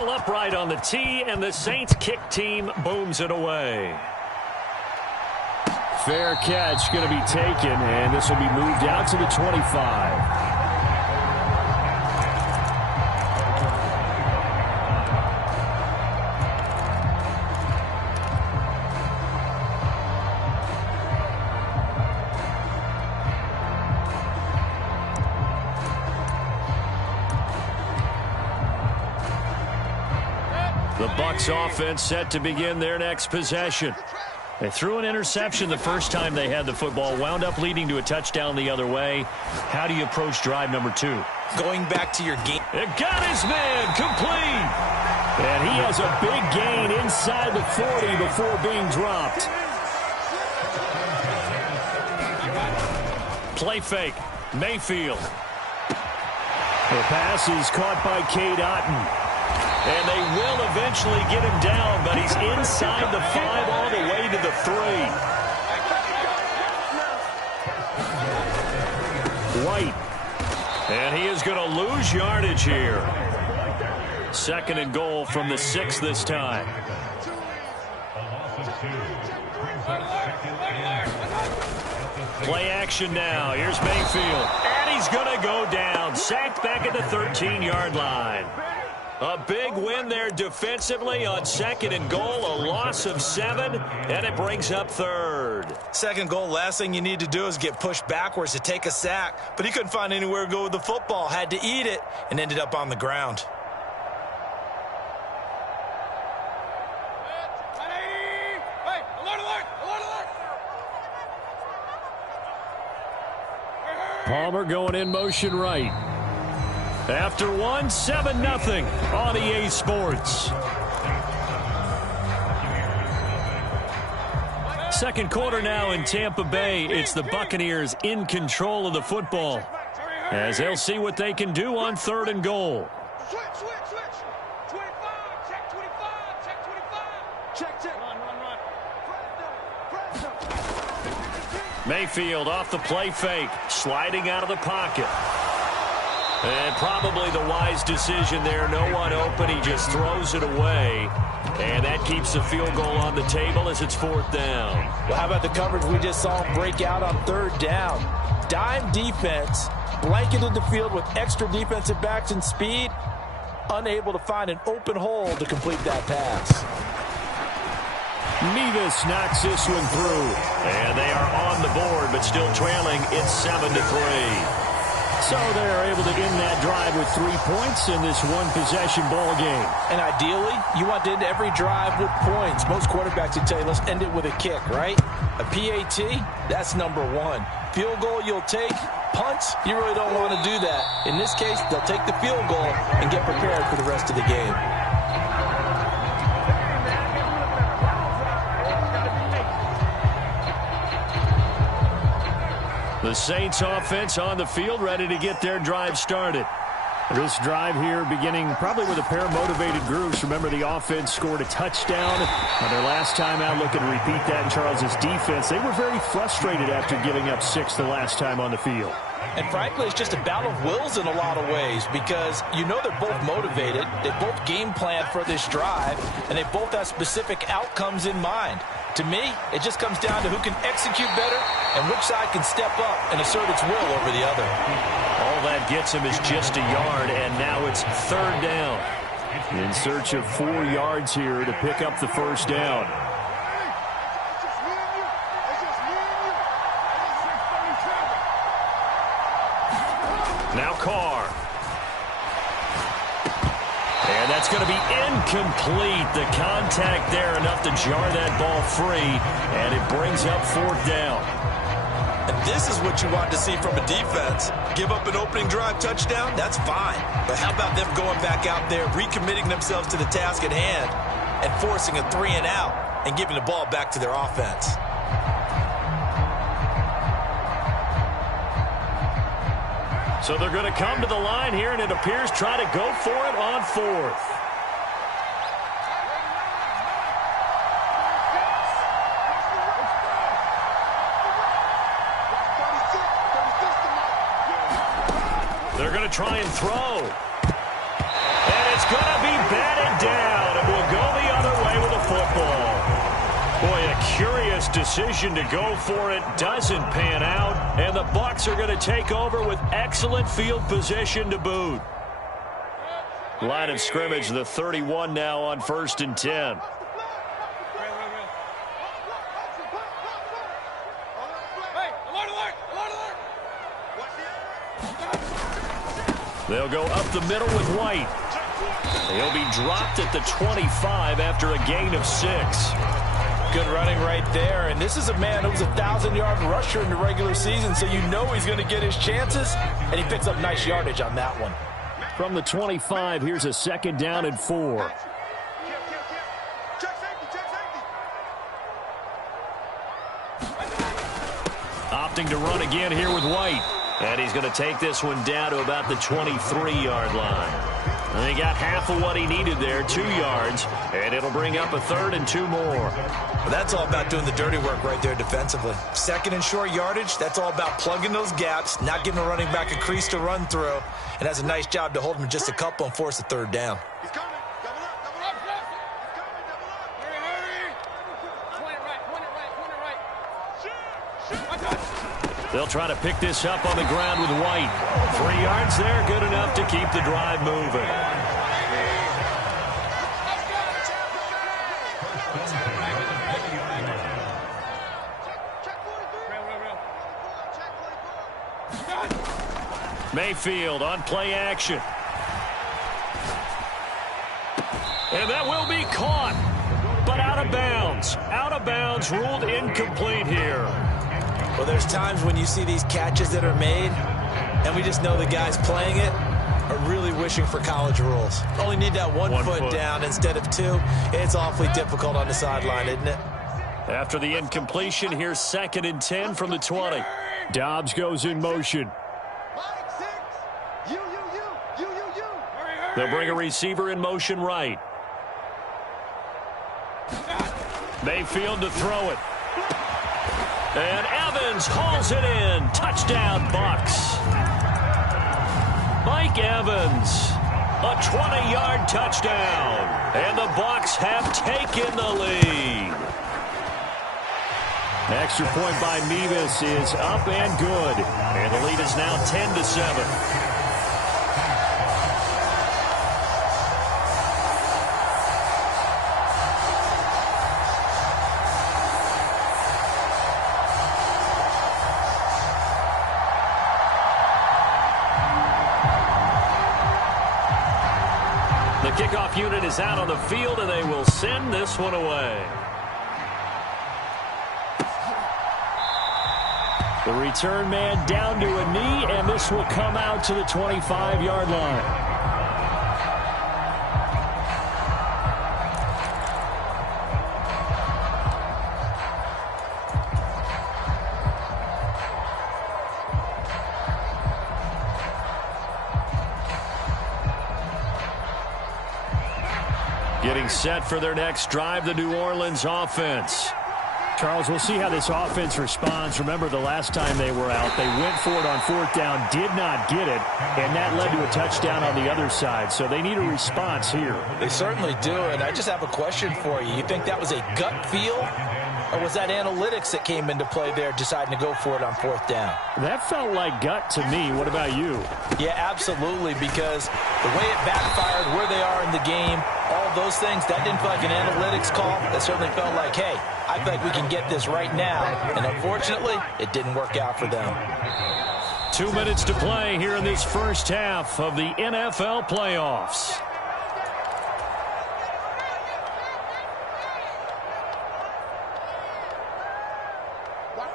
Upright on the tee, and the Saints kick team booms it away. Fair catch going to be taken, and this will be moved out to the 25. The Bucs offense set to begin their next possession. They threw an interception the first time they had the football, wound up leading to a touchdown the other way. How do you approach drive number 2? Going back to your game. It got his man complete. And he has a big gain inside the 40 before being dropped. Play fake. Mayfield. The pass is caught by Cade Otton. And they will eventually get him down, but he's inside the 5 all the way to the 3. White. And he is going to lose yardage here. 2nd and goal from the 6 this time. Play action now. Here's Mayfield. And he's going to go down. Sacked back at the 13-yard line. A big win there defensively on 2nd and goal, a loss of 7, and it brings up 3rd. 2nd goal, last thing you need to do is get pushed backwards to take a sack, but he couldn't find anywhere to go with the football, had to eat it, and ended up on the ground. Palmer going in motion right. After 1, 7-0 on EA Sports. 2nd quarter now in Tampa Bay. It's the Buccaneers in control of the football, as they'll see what they can do on 3rd and goal. Switch. 25, check 25, check 25. Check. Run. Mayfield off the play fake, sliding out of the pocket. And probably the wise decision there. No one open. He just throws it away. And that keeps the field goal on the table as it's 4th down. Well, how about the coverage we just saw him break out on 3rd down? Dime defense, blanketed the field with extra defensive backs and speed. Unable to find an open hole to complete that pass. Nevis knocks this one through. And they are on the board, but still trailing. It's 7-3. So they're able to end that drive with 3 points in this one-possession ball game. And ideally, you want to end every drive with points. Most quarterbacks would tell you, let's end it with a kick, right? A PAT, that's number 1. Field goal you'll take. Punts, you really don't want to do that. In this case, they'll take the field goal and get prepared for the rest of the game. The Saints offense on the field, ready to get their drive started. This drive here beginning probably with a pair of motivated groups. Remember, the offense scored a touchdown on their last time out. Looking to repeat that in Charles's defense. They were very frustrated after giving up 6 the last time on the field. And frankly, it's just a battle of wills in a lot of ways, because you know they're both motivated. They both game planned for this drive, and they both have specific outcomes in mind. To me, it just comes down to who can execute better and which side can step up and assert its will over the other. All that gets him is just a yard, and now it's 3rd down. In search of 4 yards here to pick up the 1st down. Now Carr. And that's going to be incomplete. The contact there enough to jar that ball free, and it brings up 4th down. And this is what you want to see from a defense. Give up an opening drive touchdown, that's fine. But how about them going back out there, recommitting themselves to the task at hand, and forcing a 3 and out, and giving the ball back to their offense. So they're going to come to the line here, and it appears try to go for it on 4th. They're going to try and throw. And it's going to be batted decision to go for it doesn't pan out, and the Bucs are going to take over with excellent field position to boot. Line of scrimmage, the 31 now on 1st and 10. They'll go up the middle with White. He'll be dropped at the 25 after a gain of 6. Good running right there, and this is a man who was a 1,000-yard rusher in the regular season, so you know he's going to get his chances, and he picks up nice yardage on that one. From the 25, here's a 2nd down and 4. Opting to run again here with White. And he's going to take this one down to about the 23-yard line. And he got half of what he needed there, 2 yards, and it'll bring up a 3rd and 2 more. Well, that's all about doing the dirty work right there defensively. 2nd and short yardage, that's all about plugging those gaps, not giving a running back a crease to run through, and has a nice job to hold him just a couple and force a 3rd down. He's coming. Double up, double up. He's coming, double up. Hurry, hurry. Point it right. Shoot. They'll try to pick this up on the ground with White. 3 yards there, good enough to keep the drive moving. Mayfield on play action. And that will be caught, but out of bounds. Out of bounds, ruled incomplete here. Well, there's times when you see these catches that are made, and we just know the guys playing it are really wishing for college rules. Only need that one foot down instead of 2. It's awfully difficult on the sideline, isn't it? After the incompletion, here's 2nd and 10 from the 20. Dobbs goes in motion. They'll bring a receiver in motion right. Mayfield to throw it. And Evans hauls it in. Touchdown, Bucs. Mike Evans, a 20-yard touchdown. And the Bucs have taken the lead. Extra point by Mevis is up and good. And the lead is now 10-7. The kickoff unit is out on the field, and they will send this one away. The return man down to a knee, and this will come out to the 25-yard line. Getting set for their next drive, the New Orleans offense. Charles, we'll see how this offense responds. Remember, the last time they were out, they went for it on 4th down, did not get it, and that led to a touchdown on the other side. So they need a response here. They certainly do, and I just have a question for you. You think that was a gut feel, or was that analytics that came into play there deciding to go for it on 4th down? That felt like gut to me. What about you? Yeah, absolutely, because the way it backfired, where they are in the game, all those things, that didn't feel like an analytics call. That certainly felt like, hey, I feel like we can get this right now. And unfortunately, it didn't work out for them. 2 minutes to play here in this first half of the NFL playoffs.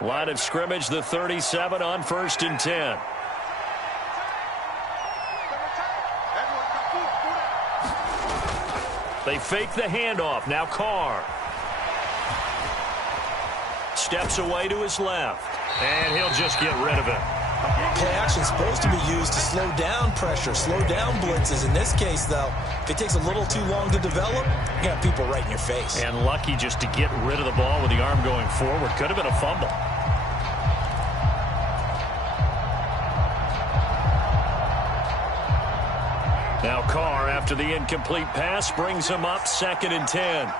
Line of scrimmage, the 37 on 1st and 10. They fake the handoff. Now Carr. Steps away to his left. And he'll just get rid of it. Play action is supposed to be used to slow down pressure, slow down blitzes. In this case, though, if it takes a little too long to develop, you got people right in your face. And lucky just to get rid of the ball with the arm going forward. Could have been a fumble. Now Carr, after the incomplete pass, brings him up 2nd and 10.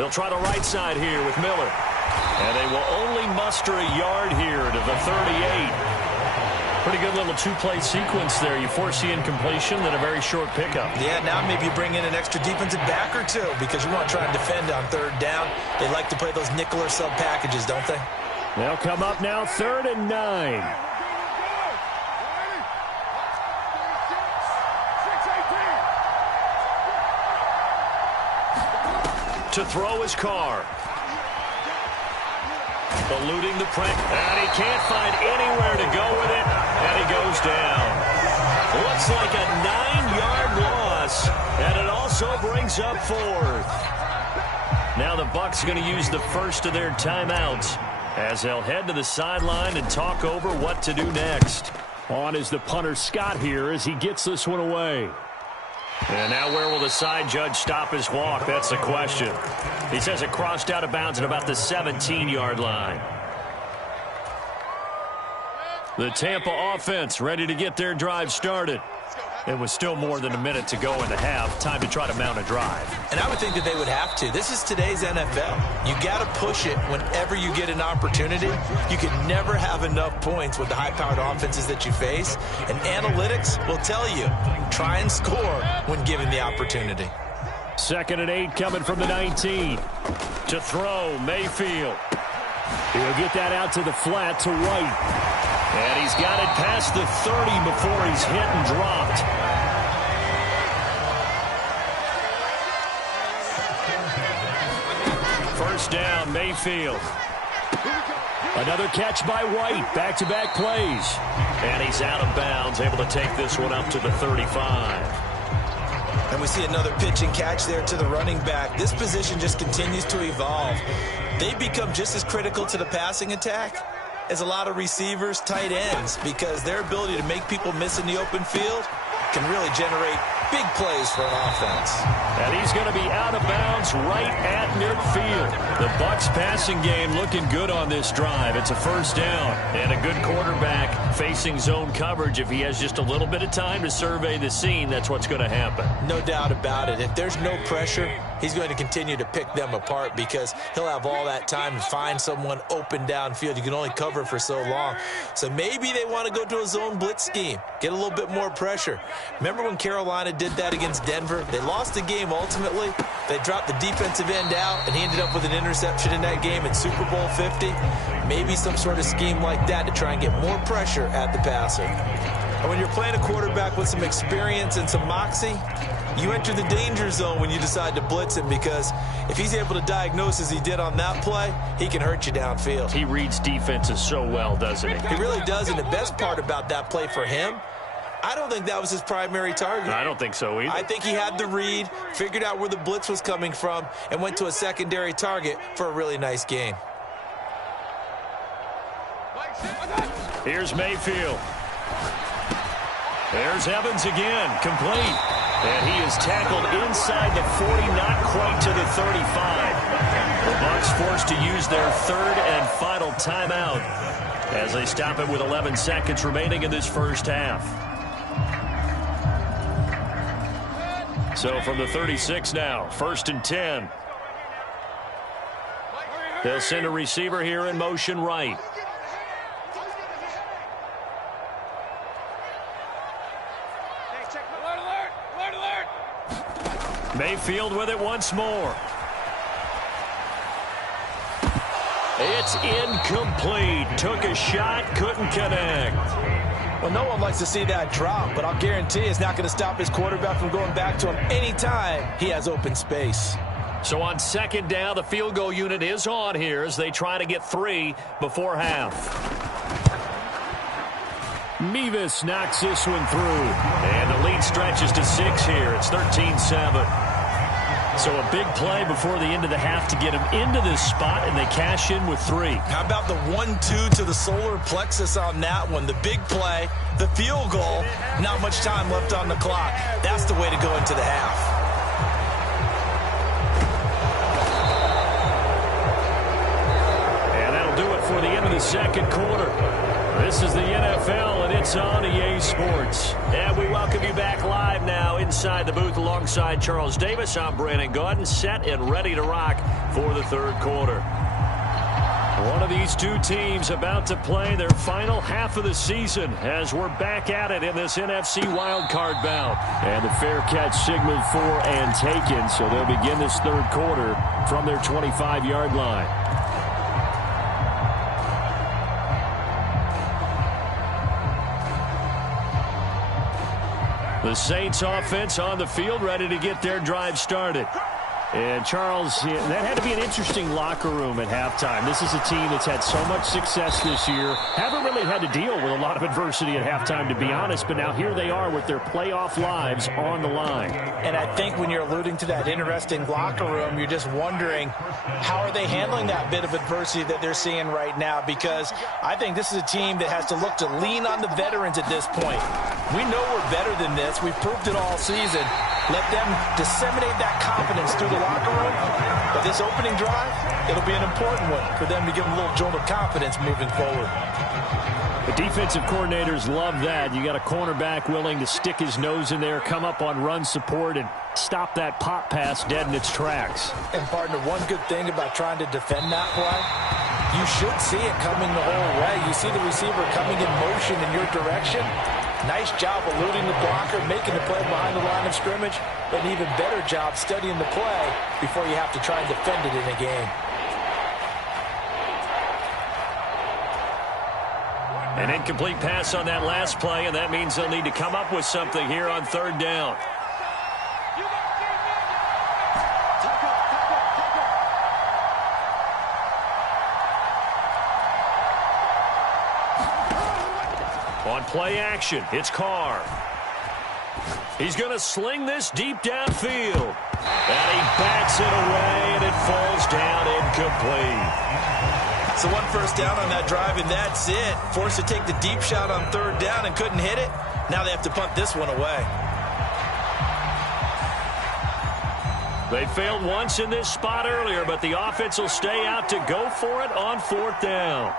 They'll try the right side here with Miller. And they will only muster a yard here to the 38. Pretty good little two-play sequence there. You force the incompletion, then a very short pickup. Yeah, now maybe you bring in an extra defensive back or two because you want to try and defend on third down. They like to play those nickel or sub packages, don't they? They'll come up now 3rd and 9. To throw his Carr. Eluding the press. And he can't find anywhere to go with it. And he goes down. Looks like a 9-yard loss. And it also brings up 4th. Now the Bucs going to use the first of their timeouts as they'll head to the sideline and talk over what to do next. On is the punter Scott here as he gets this one away. And now where will the side judge stop his walk? That's the question. He says it crossed out of bounds at about the 17-yard line. The Tampa offense ready to get their drive started. It was still more than a minute to go in the half. Time to try to mount a drive. And I would think that they would have to. This is today's NFL. You got to push it whenever you get an opportunity. You can never have enough points with the high-powered offenses that you face. And analytics will tell you, try and score when given the opportunity. 2nd and 8 coming from the 19. To throw, Mayfield. He'll get that out to the flat to White. And he's got it past the 30 before he's hit and dropped. First down, Mayfield. Another catch by White. Back-to-back plays. And he's out of bounds, able to take this one up to the 35. And we see another pitch and catch there to the running back. This position just continues to evolve. They become just as critical to the passing attack as a lot of receivers, tight ends, because their ability to make people miss in the open field can really generate big plays for an offense. And he's going to be out of bounds right at midfield. The Bucs passing game looking good on this drive. It's a first down and a good quarterback facing zone coverage. If he has just a little bit of time to survey the scene, that's what's going to happen. No doubt about it. If there's no pressure, he's going to continue to pick them apart because he'll have all that time to find someone open downfield. You can only cover for so long. So maybe they want to go to a zone blitz scheme, get a little bit more pressure. Remember when Carolina did that against Denver? They lost the game ultimately. They dropped the defensive end out, and he ended up with an interception in that game in Super Bowl 50. Maybe some sort of scheme like that to try and get more pressure at the passer. And when you're playing a quarterback with some experience and some moxie, you enter the danger zone when you decide to blitz him, because if he's able to diagnose as he did on that play, he can hurt you downfield. He reads defenses so well, doesn't he? He really does, and the best part about that play for him, I don't think that was his primary target. I don't think so either. I think he had the read, figured out where the blitz was coming from, and went to a secondary target for a really nice gain. Here's Mayfield. There's Evans again, complete. And he is tackled inside the 40, not quite to the 35. The Bucs forced to use their third and final timeout as they stop it with 11 seconds remaining in this first half. So from the 36 now, 1st and 10. They'll send a receiver here in motion right. Mayfield with it once more. It's incomplete. Took a shot, couldn't connect. Well, no one likes to see that drop, but I'll guarantee it's not going to stop his quarterback from going back to him anytime he has open space. So on 2nd down, the field goal unit is on here as they try to get 3 before half. Mevis knocks this one through. And the lead stretches to 6 here. It's 13-7. So a big play before the end of the half to get him into this spot, and they cash in with 3. How about the 1-2 to the solar plexus on that one? The big play, the field goal, not much time left on the clock. That's the way to go into the half. And that'll do it for the end of the second quarter. This is the NFL, and it's on EA Sports. And we welcome you back live now inside the booth alongside Charles Davis. I'm Brandon Gaudin, set and ready to rock for the third quarter. One of these two teams about to play their final half of the season as we're back at it in this NFC wildcard bout. And the fair catch signaled for and taken, so they'll begin this third quarter from their 25-yard line. The Saints offense on the field, ready to get their drive started. And, Charles, that had to be an interesting locker room at halftime. This is a team that's had so much success this year. Haven't really had to deal with a lot of adversity at halftime, to be honest. But now here they are with their playoff lives on the line. And I think when you're alluding to that interesting locker room, you're just wondering how are they handling that bit of adversity that they're seeing right now? Because I think this is a team that has to look to lean on the veterans at this point. We know we're better than this. We've proved it all season. Let them disseminate that confidence through the locker room. But this opening drive, it'll be an important one for them to give them a little jolt of confidence moving forward. The defensive coordinators love that. You got a cornerback willing to stick his nose in there, come up on run support, and stop that pop pass dead in its tracks. And, partner, one good thing about trying to defend that play, you should see it coming the whole way. You see the receiver coming in motion in your direction. Nice job eluding the blocker, making the play behind the line of scrimmage, but an even better job studying the play before you have to try and defend it in a game. An incomplete pass on that last play, and that means they'll need to come up with something here on third down. On play action, it's Carr. He's going to sling this deep downfield. And he bats it away, and it falls down incomplete. So one first down on that drive, and that's it. Forced to take the deep shot on third down and couldn't hit it. Now they have to punt this one away. They failed once in this spot earlier, but the offense will stay out to go for it on fourth down.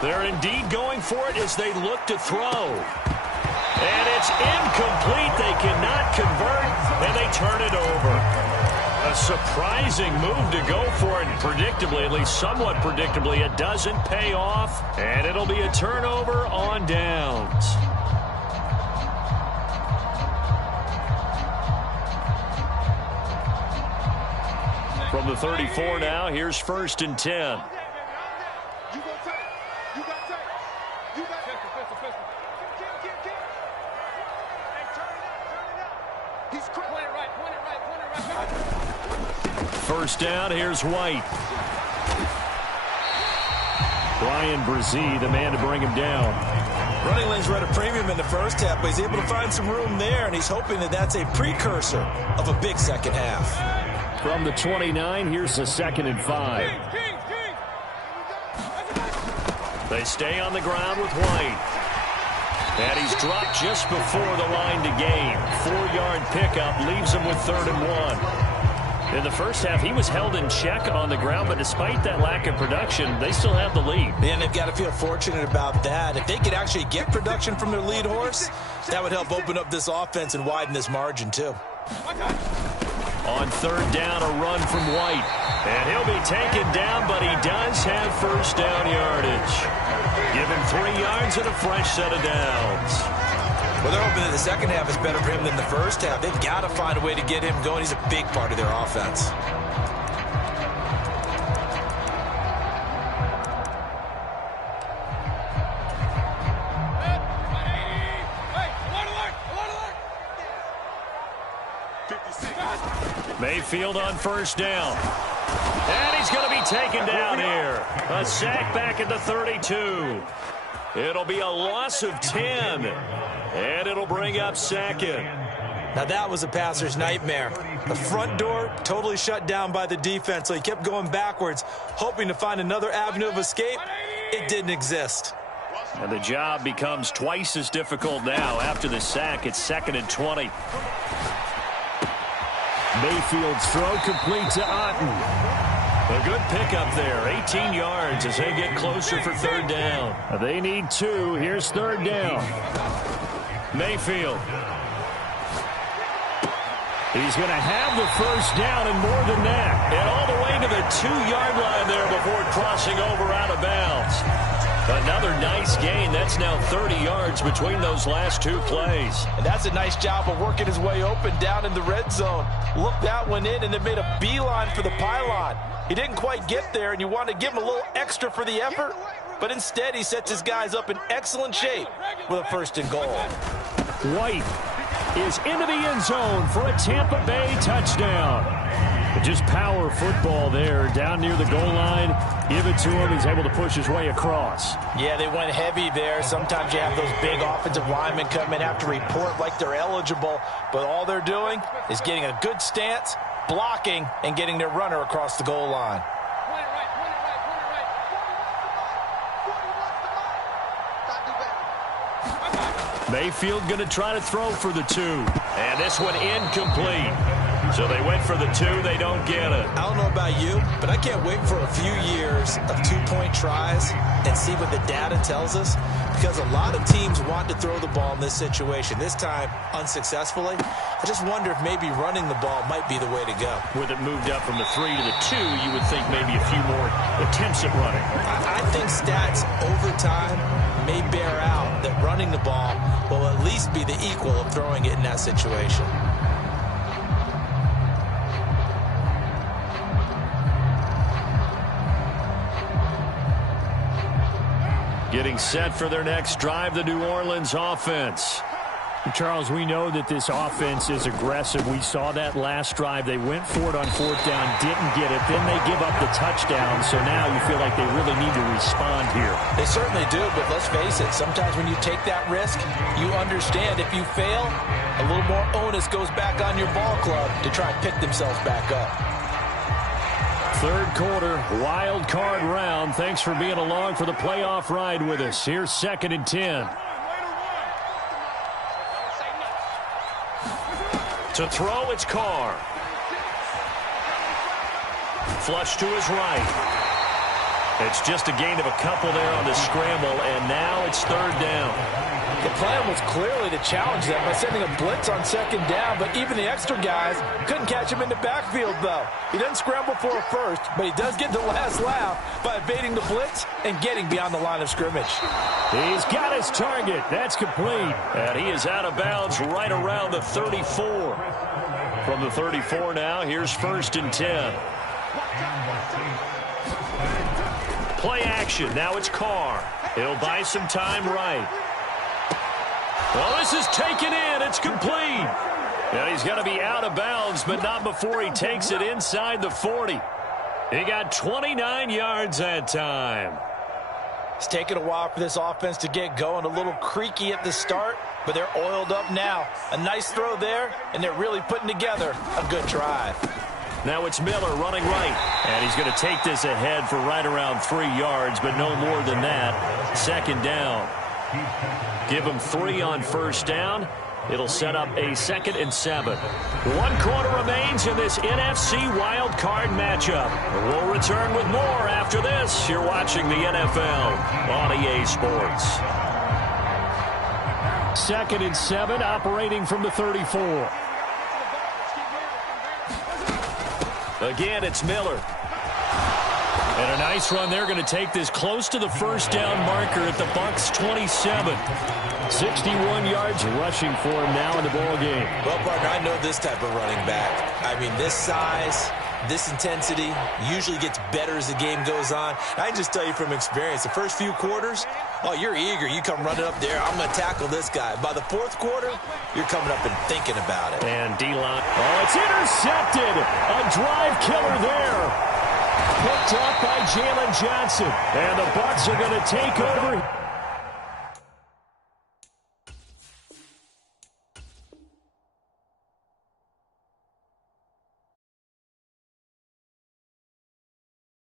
They're indeed going for it as they look to throw. And it's incomplete. They cannot convert, and they turn it over. A surprising move to go for it. Predictably, at least somewhat predictably, it doesn't pay off, and it'll be a turnover on downs. From the 34 now, here's 1st and 10. First down, here's White. Brian Brzee, the man to bring him down. Running lanes were at a premium in the first half, but he's able to find some room there, and he's hoping that that's a precursor of a big second half. From the 29, here's the 2nd and 5. They stay on the ground with White. And he's dropped just before the line to gain. 4-yard pickup leaves him with 3rd and 1. In the first half, he was held in check on the ground, but despite that lack of production, they still have the lead. And they've got to feel fortunate about that. If they could actually get production from their lead horse, that would help open up this offense and widen this margin, too. On 3rd down, a run from White. And he'll be taken down, but he does have first down yardage. Give him 3 yards and a fresh set of downs. Well, they're hoping that the second half is better for him than the first half. They've got to find a way to get him going. He's a big part of their offense. Mayfield on first down. And he's going to be taken down here. A sack back at the 32. It'll be a loss of 10. And it'll bring up 2nd. Now that was a passer's nightmare. The front door totally shut down by the defense, so he kept going backwards, hoping to find another avenue of escape. It didn't exist. And the job becomes twice as difficult now. After the sack, it's 2nd and 20. Mayfield's throw complete to Otten. A good pickup there. 18 yards as they get closer for 3rd down. They need 2. Here's 3rd down. Mayfield. He's going to have the 1st down and more than that. And all the way to the 2-yard line there before crossing over out of bounds. Another nice gain. That's now 30 yards between those last 2 plays. And that's a nice job of working his way open down in the red zone. Looked that one in and then made a beeline for the pylon. He didn't quite get there, and you want to give him a little extra for the effort. But instead, he sets his guys up in excellent shape with a 1st and goal. White is into the end zone for a Tampa Bay touchdown. Just power football there down near the goal line. Give it to him. He's able to push his way across. Yeah, they went heavy there. Sometimes you have those big offensive linemen come in, have to report like they're eligible. But all they're doing is getting a good stance, blocking, and getting their runner across the goal line. Mayfield going to try to throw for the 2. And this one incomplete. So they went for the 2. They don't get it. I don't know about you, but I can't wait for a few years of 2-point tries and see what the data tells us. Because a lot of teams want to throw the ball in this situation. This time, unsuccessfully. I just wonder if maybe running the ball might be the way to go. With it moved up from the 3 to the 2, you would think maybe a few more attempts at running. I think stats over time may bear out that running the ball will at least be the equal of throwing it in that situation. Getting set for their next drive, the New Orleans offense. Charles, we know that this offense is aggressive. We saw that last drive. They went for it on 4th down, didn't get it. Then they give up the touchdown. So now you feel like they really need to respond here. They certainly do, but let's face it. Sometimes when you take that risk, you understand if you fail, a little more onus goes back on your ball club to try and pick themselves back up. 3rd quarter, wild card round. Thanks for being along for the playoff ride with us. Here's 2nd and 10. To throw, it's Carr. Flush to his right. It's just a gain of a couple there on the scramble, and now it's 3rd down. The plan was clearly to challenge them by sending a blitz on 2nd down, but even the extra guys couldn't catch him in the backfield, though. He doesn't scramble for a first, but he does get the last laugh by evading the blitz and getting beyond the line of scrimmage. He's got his target. That's complete. And he is out of bounds right around the 34. From the 34 now, here's 1st and 10. Play action. Now it's Carr. He'll buy some time right. Well, this is taken in. It's complete. And he's going to be out of bounds, but not before he takes it inside the 40. He got 29 yards that time. It's taken a while for this offense to get going. A little creaky at the start, but they're oiled up now. A nice throw there, and they're really putting together a good drive. Now it's Miller running right. And he's going to take this ahead for right around 3 yards, but no more than that. 2nd down. Give him 3 on 1st down. It'll set up a 2nd and 7. 1 quarter remains in this NFC wild card matchup. We'll return with more after this. You're watching the NFL on EA Sports. 2nd and 7, operating from the 34. Again, it's Miller. And a nice run. They're going to take this close to the 1st down marker at the Bucs 27. 61 yards rushing for him now in the ball game. Well, partner, I know this type of running back. I mean, this size, this intensity usually gets better as the game goes on. I can just tell you from experience, the first few quarters, oh, you're eager. You come running up there. I'm going to tackle this guy. By the 4th quarter, you're coming up and thinking about it. And D-line. Oh, it's intercepted. A drive killer there. Picked up by Jalen Johnson. And the Bucs are going to take over.